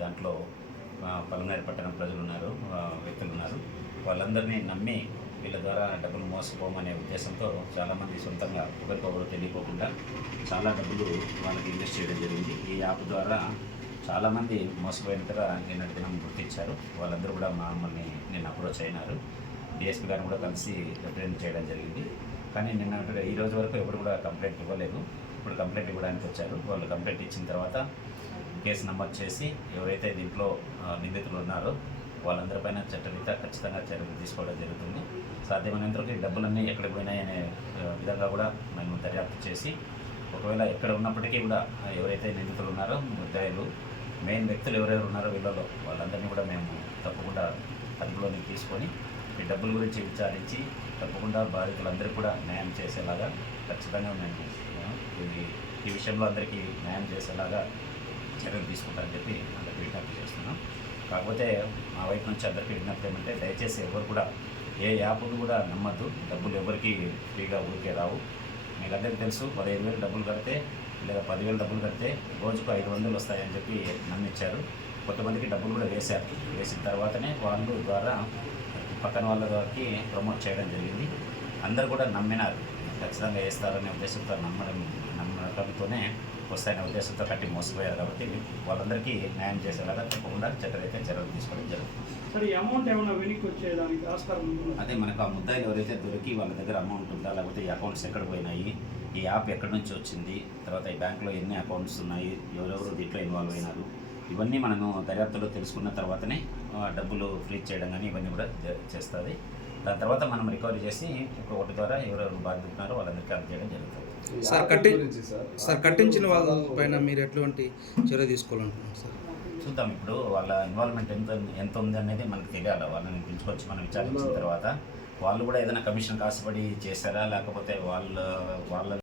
దాంట్లో ఆ, పలమనేరు పట్టణం ప్రజలు ఉన్నారు వ్యక్తులు ఉన్నారు. వాళ్ళందరినీ నమ్మి వీళ్ళ ద్వారా డబ్బులు మోసపోమనే ఉద్దేశంతో చాలామంది సొంతంగా ఒకరికొకరు తెలియకోకుండా చాలా డబ్బులు వాళ్ళకి ఇన్వెస్ట్ చేయడం జరిగింది. ఈ యాప్ ద్వారా చాలామంది మోసపోయినట్టుగా నిన్నటి దినం గుర్తించారు. వాళ్ళందరూ కూడా మమ్మల్ని నిన్న అప్రోచ్ అయినారు. డిఎస్పీ గారిని కూడా కలిసి రిప్రజెంట్ చేయడం జరిగింది. కానీ నిన్న ఈ రోజు వరకు ఎవరు కూడా కంప్లైంట్ ఇవ్వలేదు. ఇప్పుడు కంప్లైంట్ ఇవ్వడానికి వచ్చారు. వాళ్ళు కంప్లైంట్ ఇచ్చిన తర్వాత కేసు నమోదు చేసి ఎవరైతే దీంట్లో నిందితులు ఉన్నారో వాళ్ళందరిపైన చట్టరీత్యా ఖచ్చితంగా చర్యలు తీసుకోవడం జరుగుతుంది. సాధ్యమైనంత వరకు ఈ డబ్బులన్నీ ఎక్కడ పోయినాయనే విధంగా కూడా మేము దర్యాప్తు చేసి ఒకవేళ ఎక్కడ ఉన్నప్పటికీ కూడా ఎవరైతే నిందితులు ఉన్నారో ముద్దాయిలు మెయిన్ వ్యక్తులు ఎవరెవరు ఉన్నారో వీళ్ళలో వాళ్ళందరినీ కూడా మేము తప్పకుండా అదుపులోకి తీసుకొని ఈ డబ్బుల గురించి విచారించి తప్పకుండా బాధితులందరికీ కూడా న్యాయం చేసేలాగా ఖచ్చితంగా మేము ఈ విషయంలో అందరికీ న్యాయం చేసేలాగా చర్యలు తీసుకుంటారని చెప్పి అందరికీ విజ్ఞప్తి చేస్తున్నాం. కాకపోతే మా వైపు నుంచి అందరికీ విజ్ఞప్తి ఏమంటే దయచేసి ఎవరు కూడా ఏ యాప్ను కూడా నమ్మద్దు. డబ్బులు ఎవరికి ఫ్రీగా ఊరికే రావు. మీకు అందరికీ తెలుసు పదిహేను వేలు డబ్బులు కడితే లేదా పదివేలు డబ్బులు కడితే రోజుకు ఐదు వందలు వస్తాయని చెప్పి నమ్మించారు. కొంతమందికి డబ్బులు కూడా వేశారు. వేసిన తర్వాతనే వాళ్ళు ద్వారా పక్కన వాళ్ళ వారికి ప్రమోట్ చేయడం జరిగింది. అందరు కూడా నమ్మినారు. ఖచ్చితంగా వేస్తారనే ఉద్దేశంతో నమ్మడం నమ్మడంతోనే వస్తాయనే ఉద్దేశంతో కట్టి మోసపోయారు కాబట్టి వాళ్ళందరికీ న్యాయం చేసేలాగా తప్పకుండా చట్టరైతే చర్యలు తీసుకోవడం జరుగుతుంది. సరే ఈ అమౌంట్ ఏమైనా వెనక్కి వచ్చేదానికి ఆస్కారం అదే మనకు ఆ ముద్దాయిలు ఎవరైతే దొరికి వాళ్ళ దగ్గర అమౌంట్ ఉందా లేకపోతే ఈ అకౌంట్స్ ఎక్కడ పోయినాయి ఈ యాప్ ఎక్కడి నుంచి వచ్చింది తర్వాత ఈ బ్యాంక్లో ఎన్ని అకౌంట్స్ ఉన్నాయి ఎవరెవరు దీంట్లో ఇన్వాల్వ్ అయినారు ఇవన్నీ మనము దర్యాప్తులో తెలుసుకున్న తర్వాతనే డబ్బులు ఫ్రీజ్ చేయడం కానీ ఇవన్నీ కూడా చేస్తుంది. దాని తర్వాత మనం రికవరీ చేసి ఒక ఒకటి ద్వారా ఎవరెవరు బాధ్యత ఉన్నారో వాళ్ళందరికీ అందజేయడం జరుగుతుంది. సార్ కట్టి సార్ కట్టించిన వాళ్ళ పైన మీరు ఎటువంటి చర్య తీసుకోవాలనుకుంటున్నారు సార్? చూద్దాం ఇప్పుడు వాళ్ళ ఇన్వాల్వ్మెంట్ ఎంత ఎంత ఉంది అనేది మనకు తెలియాలి. వాళ్ళని పిలుచుకొచ్చి మనం విచారించిన తర్వాత వాళ్ళు కూడా ఏదైనా కమిషన్ కాసుపడి చేశారా? లేకపోతే వాళ్ళ వాళ్ళ